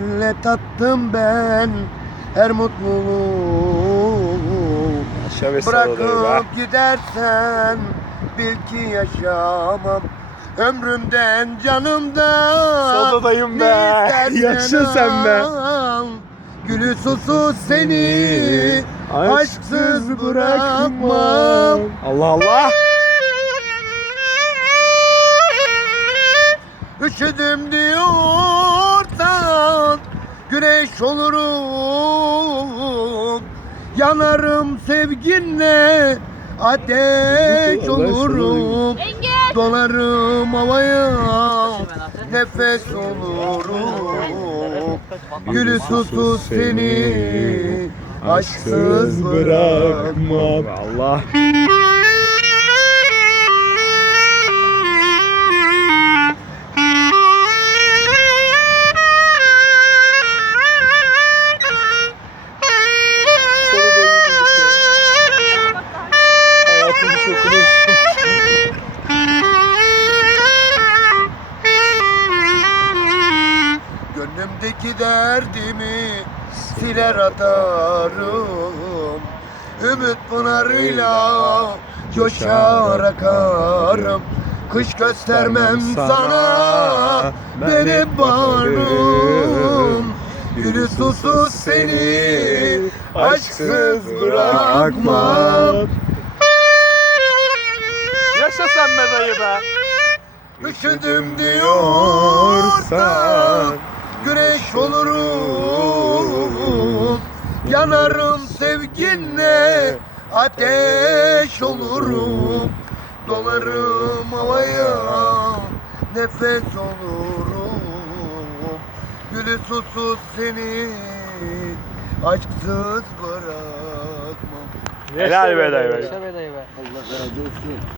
Kendime tattım ben her mutluluğu. Bırakıp gidersen bil ki yaşamam Ömrümden canımdan Soldadayım be. Yaşa sen be. Gülü susuz seni aşksız bırakmam Allah Allah. Üşüdüm diyorsan güneş olurum. Yanarım sevginle ateş olurum. Dolarım havaya nefes olurum. Gülü susuz seni aşksız bırakmam. Allah. Gönlümdeki derdimi siler atarım. Ümit pınarıyla coşar akarım. Kış göstermem sana benim bağrım Gülü susuz seni aşksız bırakmam. Yaşa sen be dayı be. Üşüdüm diyorsan Güneş olurum. Yanarım sevginle Ateş olurum. Dolarım havaya Nefes olurum. Gülü susuz seni Aşksız bırakmam. Helal be dayı be. Yaşa be dayı be. Allah razı olsun